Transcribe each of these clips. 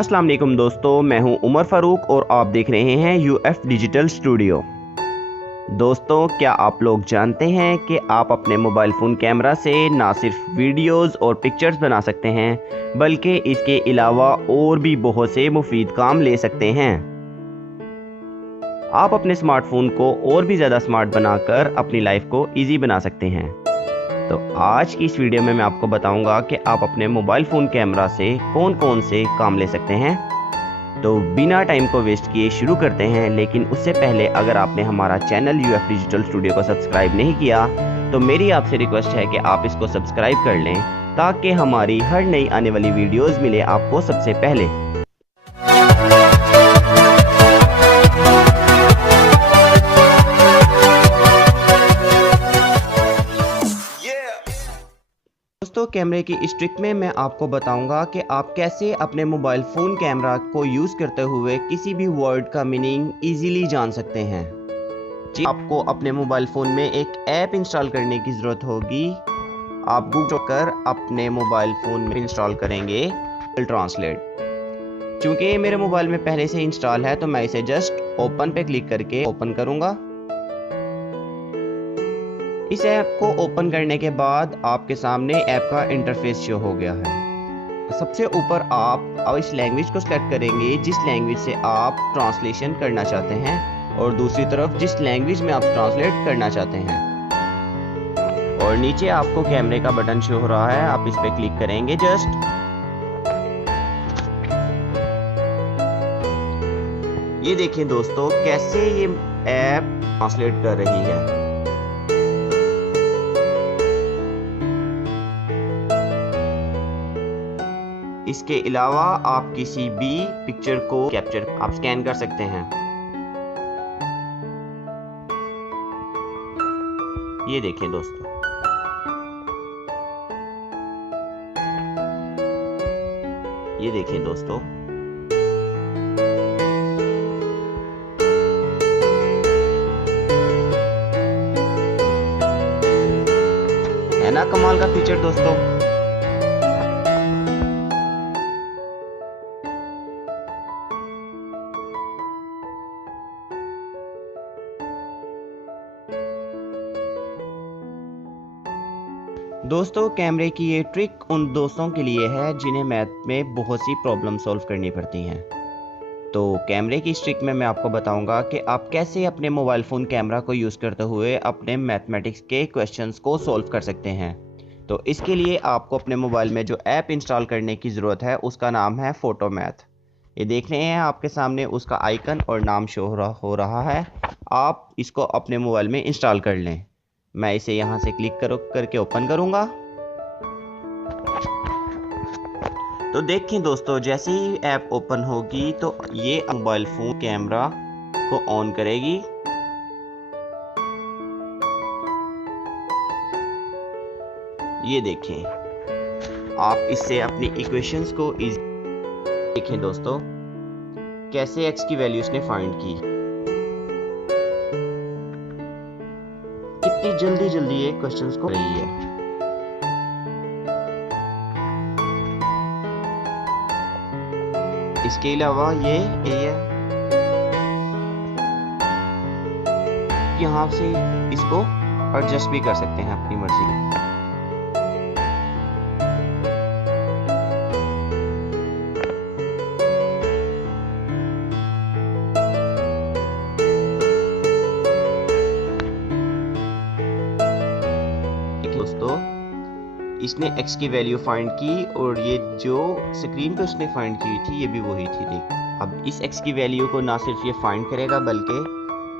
अस्सलाम वालेकुम दोस्तों, मैं हूं उमर फ़ारूक और आप देख रहे हैं यूएफ डिजिटल स्टूडियो। दोस्तों, क्या आप लोग जानते हैं कि आप अपने मोबाइल फ़ोन कैमरा से ना सिर्फ वीडियोस और पिक्चर्स बना सकते हैं बल्कि इसके अलावा और भी बहुत से मुफीद काम ले सकते हैं। आप अपने स्मार्टफोन को और भी ज़्यादा स्मार्ट बनाकर अपनी लाइफ को ईजी बना सकते हैं। तो आज की इस वीडियो में मैं आपको बताऊंगा कि आप अपने मोबाइल फ़ोन कैमरा से कौन कौन से काम ले सकते हैं। तो बिना टाइम को वेस्ट किए शुरू करते हैं, लेकिन उससे पहले अगर आपने हमारा चैनल यूएफ डिजिटल स्टूडियो को सब्सक्राइब नहीं किया तो मेरी आपसे रिक्वेस्ट है कि आप इसको सब्सक्राइब कर लें ताकि हमारी हर नई आने वाली वीडियोस मिले आपको सबसे पहले। दोस्तों, कैमरे की इस ट्रिक में मैं आपको बताऊंगा कि आप कैसे अपने मोबाइल फ़ोन कैमरा को यूज़ करते हुए किसी भी वर्ड का मीनिंग इजीली जान सकते हैं। जी, आपको अपने मोबाइल फ़ोन में एक ऐप इंस्टॉल करने की ज़रूरत होगी। आप गूगल कर अपने मोबाइल फ़ोन में इंस्टॉल करेंगे गूगल ट्रांसलेट। चूँकि मेरे मोबाइल में पहले से इंस्टॉल है तो मैं इसे जस्ट ओपन पे क्लिक करके ओपन करूँगा। इस ऐप को ओपन करने के बाद आपके सामने ऐप का इंटरफेस शो हो गया है। सबसे ऊपर आप इस लैंग्वेज को सेलेक्ट करेंगे जिस लैंग्वेज से आप ट्रांसलेशन करना चाहते हैं और दूसरी तरफ जिस लैंग्वेज में आप ट्रांसलेट करना चाहते हैं। और नीचे आपको कैमरे का बटन शो हो रहा है, आप इस पे क्लिक करेंगे जस्ट। ये देखें दोस्तों कैसे ये ऐप ट्रांसलेट कर रही है। इसके अलावा आप किसी भी पिक्चर को कैप्चर आप स्कैन कर सकते हैं। ये देखें दोस्तों, ये देखें दोस्तों, है ना कमाल का फीचर दोस्तों। दोस्तों, कैमरे की ये ट्रिक उन दोस्तों के लिए है जिन्हें मैथ में बहुत सी प्रॉब्लम सॉल्व करनी पड़ती हैं। तो कैमरे की इस ट्रिक में मैं आपको बताऊंगा कि आप कैसे अपने मोबाइल फ़ोन कैमरा को यूज़ करते हुए अपने मैथमेटिक्स के क्वेश्चंस को सॉल्व कर सकते हैं। तो इसके लिए आपको अपने मोबाइल में जो ऐप इंस्टॉल करने की ज़रूरत है उसका नाम है फोटोमैथ। ये देख रहे हैं आपके सामने उसका आइकन और नाम शो हो रहा है। आप इसको अपने मोबाइल में इंस्टॉल कर लें। मैं इसे यहाँ से क्लिक करके ओपन करूँगा। तो देखें दोस्तों, जैसे ही ऐप ओपन होगी तो ये मोबाइल फ़ोन कैमरा को ऑन करेगी। ये देखें, आप इससे अपनी इक्वेशंस को देखें दोस्तों कैसे एक्स की वैल्यू इसने फाइंड की। कितनी जल्दी ये क्वेश्चंस को रही है। इसके अलावा ये यहाँ से इसको एडजस्ट भी कर सकते हैं अपनी मर्जी से। दोस्तों, इसने x की वैल्यू फाइंड की और ये जो स्क्रीन पे उसने फाइंड की थी ये भी वही थी। देख, अब इस x की वैल्यू को ना सिर्फ ये फाइंड करेगा बल्कि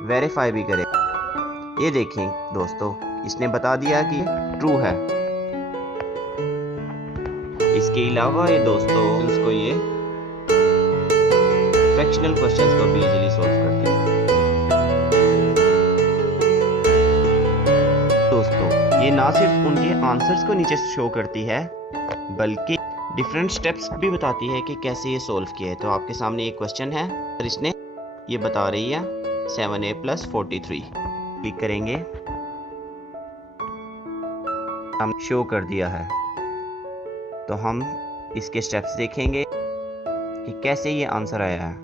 वेरीफाई भी करेगा। ये देखें दोस्तों, इसने बता दिया कि ट्रू है। इसके अलावा ये दोस्तों इसको ये फ्रैक्शनल क्वेश्चंस को भी इजीली सॉल्व करती है। दोस्तों, ये ना सिर्फ उनके आंसर्स को नीचे शो करती है बल्कि डिफरेंट स्टेप्स भी बताती है कि कैसे ये सॉल्व किया है। तो आपके सामने एक क्वेश्चन है और इसने ये बता रही है 7a + 43। क्लिक करेंगे, हम शो कर दिया है। तो हम इसके स्टेप्स देखेंगे। कि कैसे ये आंसर आया है।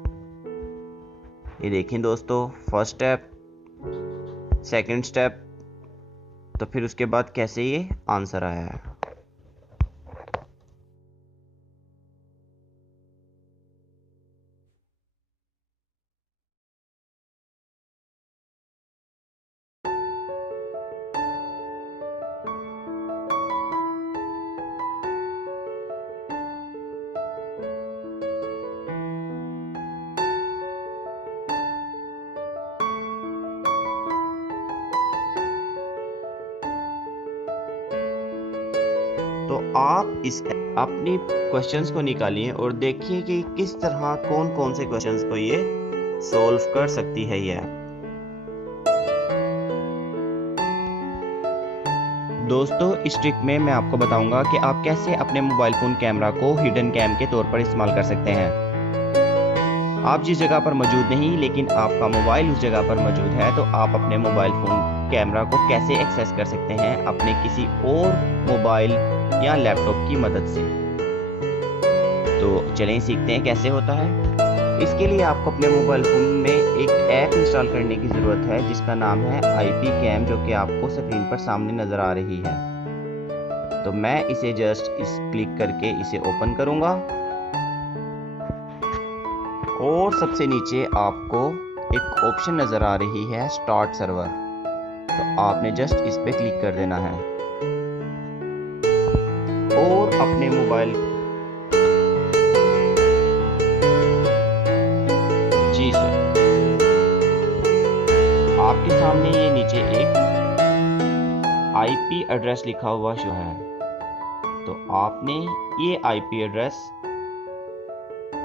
ये देखें दोस्तों, फर्स्ट स्टेप, सेकंड स्टेप, तो फिर उसके बाद कैसे ये आंसर आया है। तो आप इस अपनी क्वेश्चंस को निकालिए और देखिए कि किस तरह कौन कौन से क्वेश्चंस को ये सॉल्व कर सकती है ये ऐप। दोस्तों, इस ट्रिक में मैं आपको बताऊंगा कि आप कैसे अपने मोबाइल फ़ोन कैमरा को हिडन कैम के तौर पर इस्तेमाल कर सकते हैं। आप जिस जगह पर मौजूद नहीं लेकिन आपका मोबाइल उस जगह पर मौजूद है, तो आप अपने मोबाइल फ़ोन कैमरा को कैसे एक्सेस कर सकते हैं अपने किसी और मोबाइल या लैपटॉप की मदद से। तो चलें सीखते हैं कैसे होता है। इसके लिए आपको अपने मोबाइल फ़ोन में एक ऐप इंस्टॉल करने की ज़रूरत है जिसका नाम है IP कैम, जो कि आपको स्क्रीन पर सामने नज़र आ रही है। तो मैं इसे जस्ट क्लिक करके इसे ओपन करूँगा और सबसे नीचे आपको एक ऑप्शन नज़र आ रही है स्टार्ट सर्वर। तो आपने जस्ट इस पे क्लिक कर देना है और अपने मोबाइल जी सर, आपके सामने ये नीचे एक IP एड्रेस लिखा हुआ शो है। तो आपने ये IP एड्रेस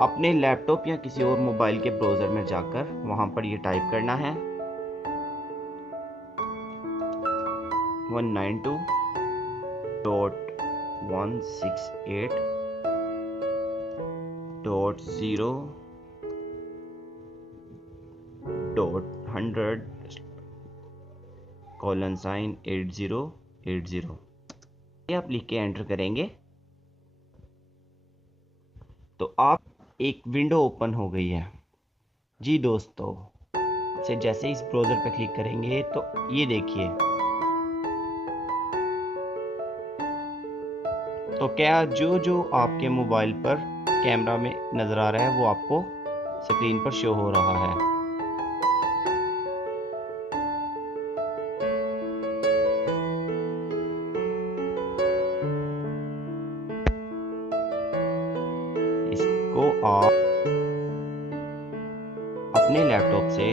अपने लैपटॉप या किसी और मोबाइल के ब्राउज़र में जाकर वहां पर ये टाइप करना है 192.168.100:8080 ये आप लिख के एंटर करेंगे तो आप एक विंडो ओपन हो गई है। जी दोस्तों, से जैसे इस ब्राउज़र पर क्लिक करेंगे तो ये देखिए, तो क्या जो आपके मोबाइल पर कैमरा में नज़र आ रहा है वो आपको स्क्रीन पर शो हो रहा है। इसको आप अपने लैपटॉप से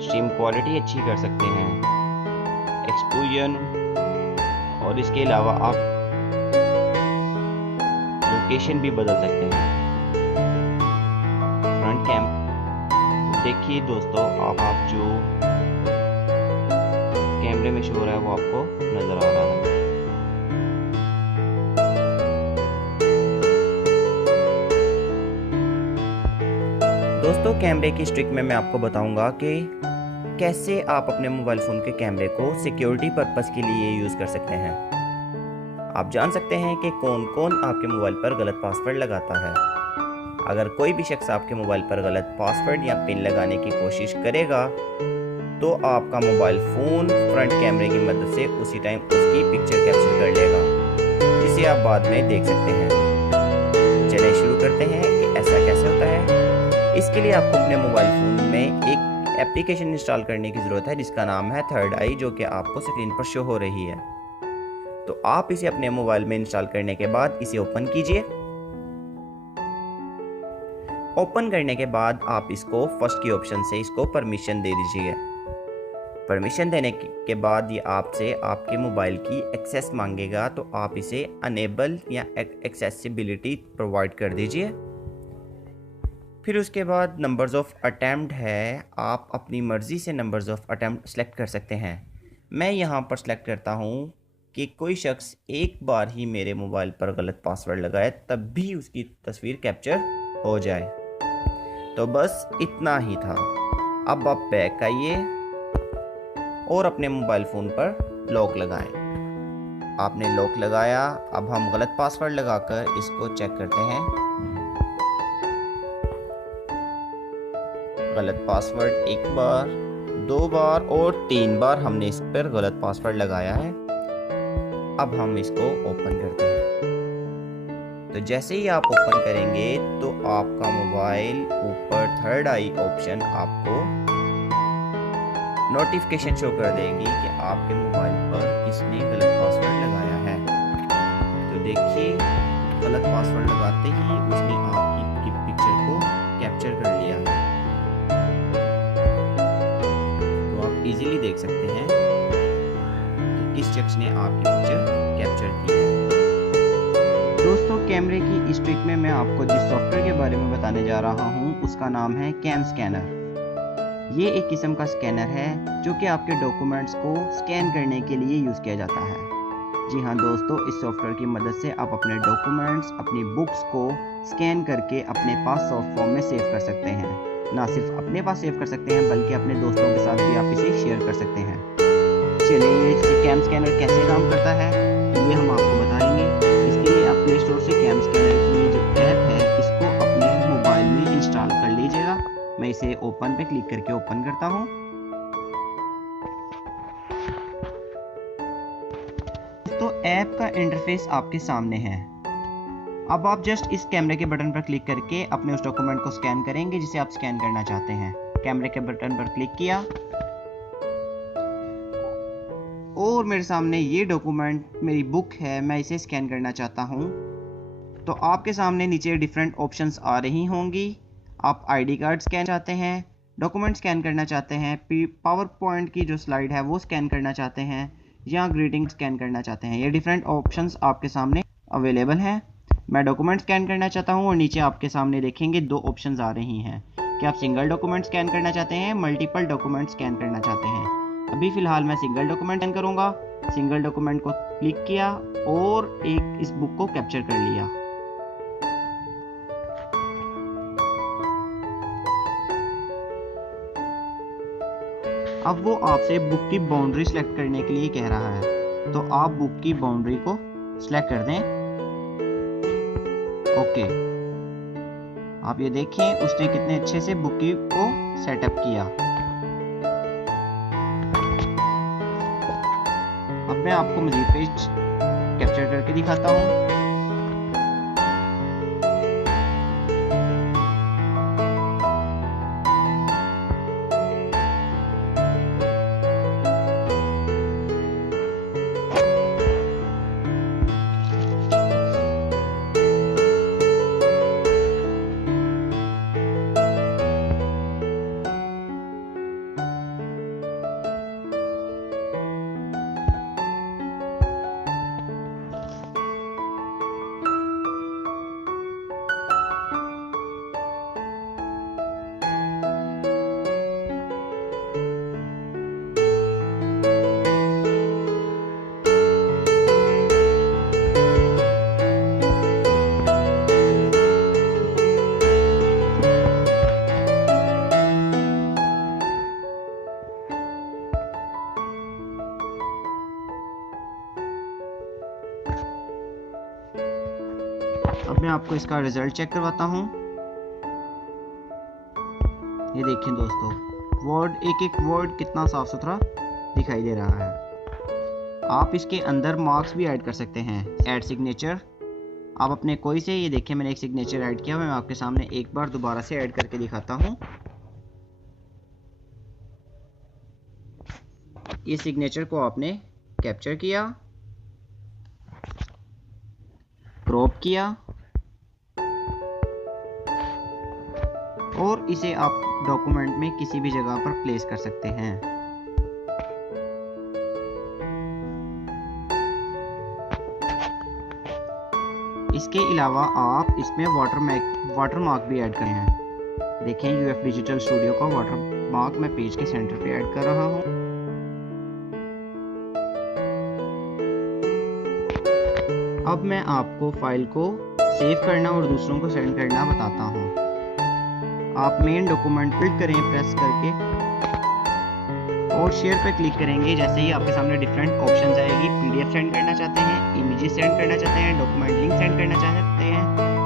स्ट्रीम क्वालिटी अच्छी कर सकते हैं, एक्सपोजर, और इसके अलावा आप लोकेशन भी बदल सकते हैं। फ्रंट कैम देखिए दोस्तों, आप जो कैमरे में शो हो रहा है वो आपको नजर आ रहा है। दोस्तों, कैमरे की ट्रिक में मैं आपको बताऊंगा कि कैसे आप अपने मोबाइल फ़ोन के कैमरे को सिक्योरिटी पर्पस के लिए यूज़ कर सकते हैं। आप जान सकते हैं कि कौन कौन आपके मोबाइल पर गलत पासवर्ड लगाता है। अगर कोई भी शख्स आपके मोबाइल पर गलत पासवर्ड या पिन लगाने की कोशिश करेगा तो आपका मोबाइल फ़ोन फ्रंट कैमरे की मदद से उसी टाइम उसकी पिक्चर कैप्चर कर लेगा, जिसे आप बाद में देख सकते हैं। चलिए शुरू करते हैं कि ऐसा कैसे होता है। इसके लिए आपको अपने मोबाइल फ़ोन में एक एप्लीकेशन इंस्टॉल करने की ज़रूरत है जिसका नाम है थर्ड आई, जो कि आपको स्क्रीन पर शो हो रही है। तो आप इसे अपने मोबाइल में इंस्टॉल करने के बाद इसे ओपन कीजिए। ओपन करने के बाद आप इसको फर्स्ट की ऑप्शन से इसको परमिशन दे दीजिए। परमिशन देने के बाद ये आपसे आपके मोबाइल की एक्सेस मांगेगा, तो आप इसे अनेबल या एक्सेसिबिलिटी प्रोवाइड कर दीजिए। फिर उसके बाद नंबर्स ऑफ अटैम्प्ट है, आप अपनी मर्ज़ी से नंबर्स ऑफ अटैम्प्ट सेलेक्ट कर सकते हैं। मैं यहाँ पर सेलेक्ट करता हूँ कि कोई शख्स एक बार ही मेरे मोबाइल पर गलत पासवर्ड लगाए तब भी उसकी तस्वीर कैप्चर हो जाए। तो बस इतना ही था। अब आप बैक आइए और अपने मोबाइल फ़ोन पर लॉक लगाएं। आपने लॉक लगाया। अब हम गलत पासवर्ड लगाकर इसको चेक करते हैं। गलत पासवर्ड 1 बार, 2 बार और 3 बार हमने इस पर गलत पासवर्ड लगाया है। अब हम इसको ओपन करते हैं। तो जैसे ही आप ओपन करेंगे तो आपका मोबाइल ऊपर थर्ड आई ऑप्शन आपको नोटिफिकेशन शो कर देगी कि आपके मोबाइल पर किसने गलत पासवर्ड लगाया है। तो देखिए, गलत पासवर्ड लगाते ही उसने आपकी पिक्चर को कैप्चर कर लिया है। तो आप इजीली देख सकते हैं कि किस शख्स ने आपकी पिक्चर कैप्चर की है। दोस्तों, कैमरे की इस ट्रिक में मैं आपको जिस सॉफ्टवेयर के बारे में बताने जा रहा हूँ उसका नाम है कैम स्कैनर। ये एक किस्म का स्कैनर है जो कि आपके डॉक्यूमेंट्स को स्कैन करने के लिए यूज़ किया जाता है। जी हाँ दोस्तों, इस सॉफ्टवेयर की मदद से आप अपने डॉक्यूमेंट्स, अपनी बुक्स को स्कैन करके अपने पास सॉफ्ट फॉर्म में सेव कर सकते हैं। ना सिर्फ अपने पास सेव कर सकते हैं बल्कि अपने दोस्तों के साथ भी आप इसे शेयर कर सकते हैं। चलिए, कैम स्कैनर कैसे काम करता है ये हम आपको बताएंगे। इसके लिए आप प्ले स्टोर से कैम स्कैनर की जो ऐप है इसको अपने मोबाइल में इंस्टॉल कर लीजिएगा। मैं इसे ओपन पे क्लिक करके ओपन करता हूँ। तो ऐप का इंटरफेस आपके सामने है। अब आप जस्ट इस कैमरे के बटन पर क्लिक करके अपने उस डॉक्यूमेंट को स्कैन करेंगे जिसे आप स्कैन करना चाहते हैं। कैमरे के बटन पर क्लिक किया और मेरे सामने ये डॉक्यूमेंट मेरी बुक है, मैं इसे स्कैन करना चाहता हूँ। तो आपके सामने नीचे डिफरेंट ऑप्शंस आ रही होंगी। आप आईडी कार्ड स्कैन चाहते हैं, डॉक्यूमेंट स्कैन करना चाहते हैं, पावर पॉइंट की जो स्लाइड है वो स्कैन करना चाहते हैं, या ग्रीटिंग स्कैन करना चाहते हैं। ये डिफरेंट ऑप्शंस आपके सामने अवेलेबल हैं। मैं डॉक्यूमेंट स्कैन करना चाहता हूँ और नीचे आपके सामने देखेंगे 2 ऑप्शंस आ रही हैं कि आप सिंगल डॉक्यूमेंट स्कैन करना चाहते हैं, मल्टीपल डॉक्यूमेंट स्कैन करना चाहते हैं। अभी फ़िलहाल मैं सिंगल डॉक्यूमेंट स्कैन करूँगा। सिंगल डॉक्यूमेंट को क्लिक किया और इस बुक को कैप्चर कर लिया। अब वो आपसे बुक की बाउंड्री सेलेक्ट करने के लिए कह रहा है, तो आप बुक की बाउंड्री को सेलेक्ट कर दें। ओके, आप ये देखें उसने कितने अच्छे से बुक की को सेटअप किया। अब मैं आपको मज़ीद पेज कैप्चर करके दिखाता हूँ। अब मैं आपको इसका रिजल्ट चेक करवाता हूँ। ये देखिए दोस्तों, वर्ड एक एक वर्ड कितना साफ सुथरा दिखाई दे रहा है। आप इसके अंदर मार्क्स भी ऐड कर सकते हैं। ऐड सिग्नेचर, आप अपने कोई से, ये देखिए मैंने एक सिग्नेचर ऐड किया। मैं आपके सामने एक बार दोबारा से ऐड करके दिखाता हूँ। ये सिग्नेचर को आपने कैप्चर किया, क्रॉप किया और इसे आप डॉक्यूमेंट में किसी भी जगह पर प्लेस कर सकते हैं। इसके अलावा आप इसमें वाटरमार्क भी ऐड करें हैं। देखें, यूएफ डिजिटल स्टूडियो का वाटरमार्क मैं पेज के सेंटर पे ऐड कर रहा हूं। अब मैं आपको फाइल को सेव करना और दूसरों को सेंड करना बताता हूं। आप मेन डॉक्यूमेंट क्लिक करें प्रेस करके और शेयर पर क्लिक करेंगे। जैसे ही आपके सामने डिफरेंट ऑप्शंस आएगी, पीडीएफ सेंड करना चाहते हैं, इमेजेस सेंड करना चाहते हैं, डॉक्यूमेंट लिंक सेंड करना चाहते हैं,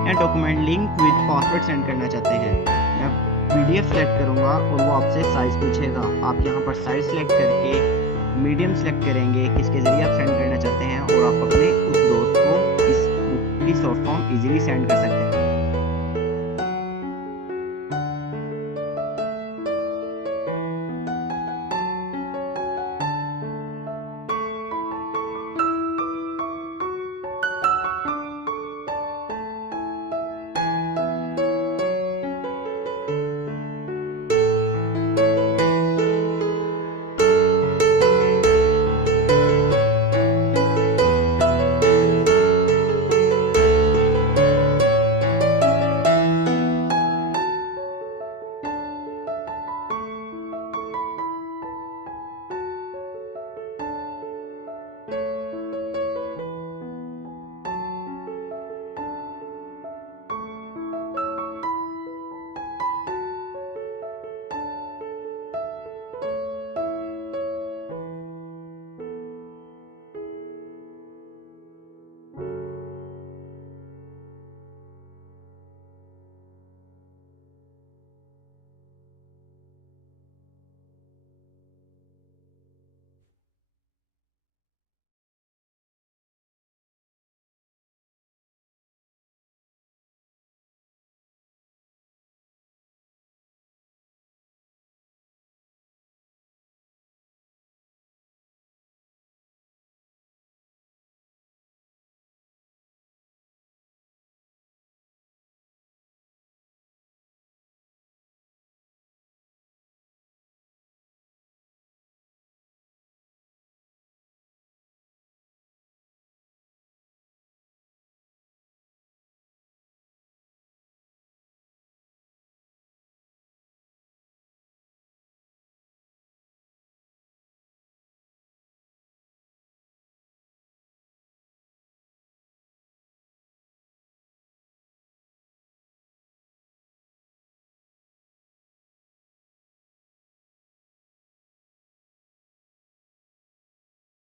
या document link with password send करना चाहते हैं। मैं पीडीएफ सेलेक्ट करूंगा और वो आपसे साइज पूछेगा। आप यहाँ पर साइज सेलेक्ट करके मीडियम सेलेक्ट करेंगे, किसके जरिए आप सेंड करना चाहते हैं, और आप अपने उस दोस्त को इस बुक की शॉर्ट फॉर्म इजीली सेंड कर सकते हैं।